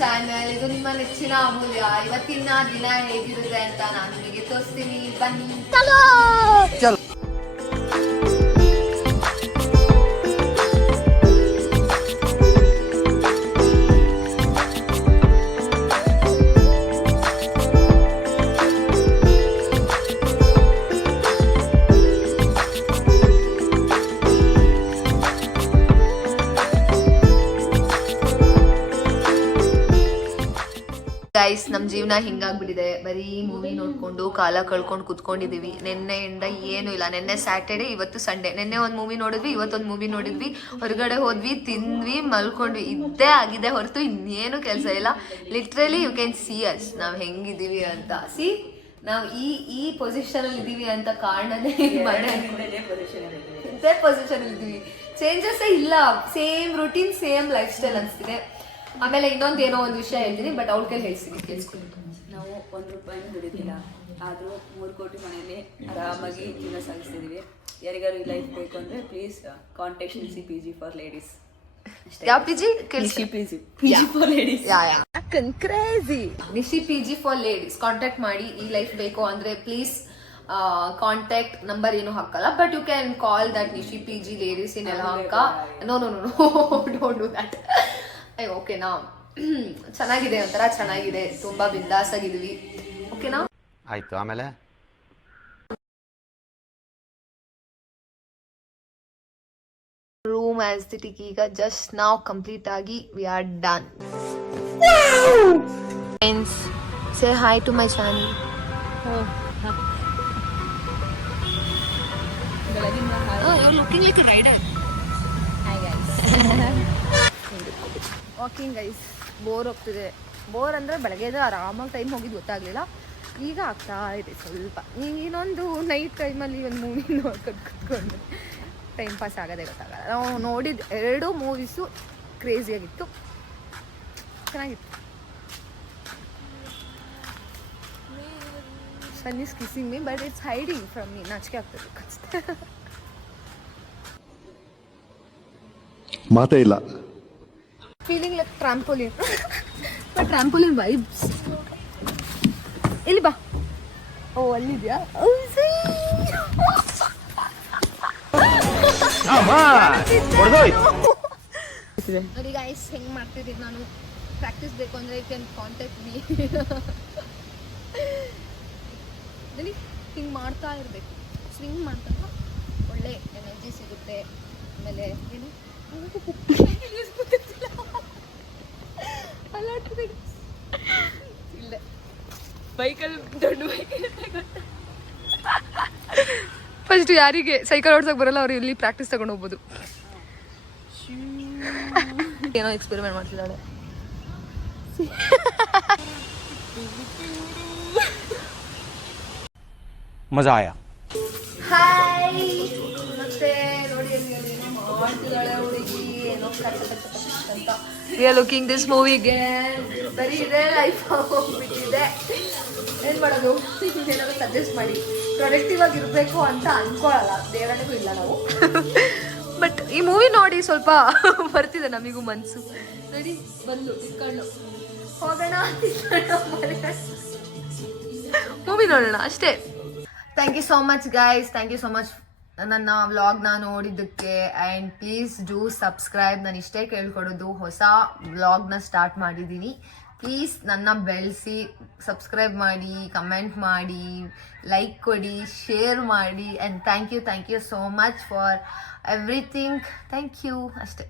Channel. ಇದು ನಿಮ್ಮ ನೆಚ್ಚಿನ ಅಮೂಲ್ಯ. ಇವತ್ತಿನ ದಿನ ಹೇಗಿರುತ್ತೆ ಅಂತ ನಾನು ನಿಮಗೆ ತೋರಿಸ್ತೀನಿ, ಬನ್ನಿ. ಗೈಸ್, ನಮ್ಮ ಜೀವನ ಹಿಂಗಾಗ್ಬಿಟ್ಟಿದೆ. ಬರೀ ಮೂವಿ ನೋಡ್ಕೊಂಡು ಕಾಲ ಕಳ್ಕೊಂಡು ಕುತ್ಕೊಂಡಿದೀವಿ. ನಿನ್ನೆಯಿಂದ ಏನು ಇಲ್ಲ. ನಿನ್ನೆ ಸ್ಯಾಟರ್ಡೆ, ಇವತ್ತು ಸಂಡೇ. ನಿನ್ನೆ ಒಂದು ಮೂವಿ ನೋಡಿದ್ವಿ, ಇವತ್ತೊಂದು ಮೂವಿ ನೋಡಿದ್ವಿ, ಹೊರಗಡೆ ಹೋದ್ವಿ, ತಿಂದ್ವಿ, ಮಲ್ಕೊಂಡ್ವಿ. ಇದ್ದೇ ಆಗಿದೆ ಹೊರತು ಇನ್ನೇನು ಕೆಲಸ ಇಲ್ಲ. Literally you can see us ನಾವು ಹೆಂಗಿದೀವಿ ಅಂತ. ನಾವು ಈ ಪೊಸಿಷನ್ ಅಲ್ಲಿ ಇದೀವಿ ಅಂತ ಕಾರಣನೇ ಇದೇ ಪೊಸಿಷನ್ ಅಲ್ಲಿ ಇದೀವಿ. ಚೇಂಜಸ್ ಇಲ್ಲ, same routine, same life style ಅನ್ಸ್ತಿದೆ. ಆಮೇಲೆ ಇನ್ನೊಂದು ಏನೋ ಒಂದು ವಿಷಯ ಹೇಳ್ತೀನಿ, ಬಟ್ ಅವ್ಳ ಕೈ ಹೇಳ್ತೀನಿ, ಕೇಳಿಸ್ಕೊಂಡು. ನಾವು ₹1 ದುಡಿದಿಲ್ಲ, ಆದರೂ 3 ಕೋಟಿ ಮನೆಯಲ್ಲಿ ಆರಾಮಾಗಿ ಜೀವನ ಸಾಗಿಸ್ತಿದೀವಿ. ಯಾರಿಗಾರು ಈ ಲೈಫ್ ಬೇಕು ಅಂದ್ರೆ please contact Nishi PG for ladies. ಯಾವ PG? PG for ladies. Crazy. Nishi PG for ladies contact ಮಾಡಿ. ಈ ಲೈಫ್ ಬೇಕು ಅಂದ್ರೆ ಪ್ಲೀಸ್ ಕಾಂಟ್ಯಾಕ್ಟ್ ನಂಬರ್ ಏನು ಹಾಕಲ್ಲ, but you can call that Nishi PG ladies in Yelahanka. No don't do that. ಓಕೆನಾ? ಚೆನ್ನಾಗಿದೆ, ಒಂಥರ ಚೆನ್ನಾಗಿದೆ, ತುಂಬಾ ಬಿಂದಾಸ್ ಆಗಿದ್ವಿ. ಓಕೆನಾ? ಆಯ್ತು. ಆಮೇಲೆ ರೂಮ್ ಆಸ್ಥೆಟಿಕ್ ಈಗ ಜಸ್ಟ್ ನಾವು ಕಂಪ್ಲೀಟ್ ಆಗಿ we are done. Friends, say hi to my channel. You're looking like a rider. Hi guys. Walking guys. Bore ಹೋಗ್ತಿದೆ. ಬೋರ್ ಅಂದರೆ ಬೆಳಗ್ಗೆದು ಆರಾಮಾಗಿ ಟೈಮ್ ಹೋಗಿದ್ದು ಗೊತ್ತಾಗಲಿಲ್ಲ. ಈಗ ಆಗ್ತಾ ಇದೆ ಸ್ವಲ್ಪ. ಇನ್ನೊಂದು ನೈಟ್ ಟೈಮಲ್ಲಿ ಒಂದು ಮೂವಿ ನೋಡ್ಕೊಂಡು ಕುತ್ಕೊಂಡು ಟೈಮ್ ಪಾಸ್ ಆಗೋದೇ ಗೊತ್ತಾಗಲ್ಲ. ನಾವು ನೋಡಿದ 2 ಮೂವೀಸು ಕ್ರೇಜಿಯಾಗಿತ್ತು, ಚೆನ್ನಾಗಿತ್ತು. Sun is kissing me but it's hiding from me. ನಾಚಿಕೆ ಆಗ್ತದೆ ಅನಿಸುತ್ತೆ. ಮಾತೇ ಇಲ್ಲ. Feeling like trampoline, but trampoline vibes. ಇಲ್ಲಿ ಬಾ. ಓ, ಅಲ್ಲಿದ್ಯಾ? ನೋಡಿ ಗೈಸ್, ಹೆಂಗ್ ಮಾಡ್ತಿದ್ದೀನಿ ನಾನು. ಪ್ರಾಕ್ಟೀಸ್ ಬೇಕು ಅಂದ್ರೆ ಯು ಕ್ಯಾನ್ ಕಾಂಟ್ಯಾಕ್ಟ್ ಮೀ. ನೋಡಿ, ಹಿಂಗೆ ಮಾಡ್ತಾ ಇರಬೇಕು, ಸ್ವಿಂಗ್ ಮಾಡ್ತಾ ಒಳ್ಳೆ ಎನರ್ಜಿ ಸಿಗುತ್ತೆ. ಆಮೇಲೆ ಏನು ಇಲ್ಲ, ಬೈಕಲ್ಲಿ ದೊಡ್ಡ ಬೈಕಲ್ಲಿ ಫಸ್ಟ್ ಯಾರಿಗೆ ಸೈಕಲ್ ಓಡ್ಸೋಕೆ ಬರಲ್ಲ ಅವ್ರು ಇಲ್ಲಿ ಪ್ರಾಕ್ಟೀಸ್ ತಗೊಂಡು ಹೋಗ್ಬೋದು. ಏನೋ ಎಕ್ಸ್ಪೆರಿಮೆಂಟ್ ಮಾಡ್ತಿದ್ದಾಳೆ. ಮಜಾ ಆಯಾ. ಹಾಯ್. ಮತ್ತೆ ನೋಡಿ, ಮಾಡ್ತಿದ್ದಾಳೆ ಹುಡುಗಿ ಏನೋ ಅಂತ. ವಿ ಆರ್ ಲುಕಿಂಗ್ ದಿಸ್ ಮೂವಿಗೆ. ಬರೀ ಇದೇ ಲೈಫ್ ಹೋಗ್ಬಿಟ್ಟಿದೆ. ಏನು ಮಾಡೋದು? ಏನಾದ್ರು ಸಜೆಸ್ಟ್ ಮಾಡಿ. ಪ್ರೊಡಕ್ಟಿವ್ ಆಗಿರಬೇಕು ಅಂತ ಅನ್ಕೊಳ್ಳಲ್ಲ, ದೇವರನಿಗೂ ಇಲ್ಲ ನಾವು. ಬಟ್ ಈ ಮೂವಿ ನೋಡಿ ಸ್ವಲ್ಪ ಬರ್ತಿದೆ ನಮಗೂ ಮನಸ್ಸು. ನೋಡಿ, ಬಂದು ಇಟ್ಕೊಂಡು ಹೋಗೋಣ, ಮೂವಿ ನೋಡೋಣ ಅಷ್ಟೇ. Thank you so much guys. Thank you so much ನನ್ನ ವ್ಲಾಗ್ನ ನೋಡಿದ್ದಕ್ಕೆ. And please do subscribe. ನಾನು ಇಷ್ಟೇ ಕೇಳ್ಕೊಡೋದು, ಹೊಸ ವ್ಲಾಗ್ನ ಸ್ಟಾರ್ಟ್ ಮಾಡಿದ್ದೀನಿ. ಪ್ಲೀಸ್ ನನ್ನ ಬೆಳೆಸಿ, ಸಬ್ಸ್ಕ್ರೈಬ್ ಮಾಡಿ, ಕಮೆಂಟ್ ಮಾಡಿ, ಲೈಕ್ ಕೊಡಿ, ಶೇರ್ ಮಾಡಿ. And thank you so much for everything. Thank you ಅಷ್ಟೇ.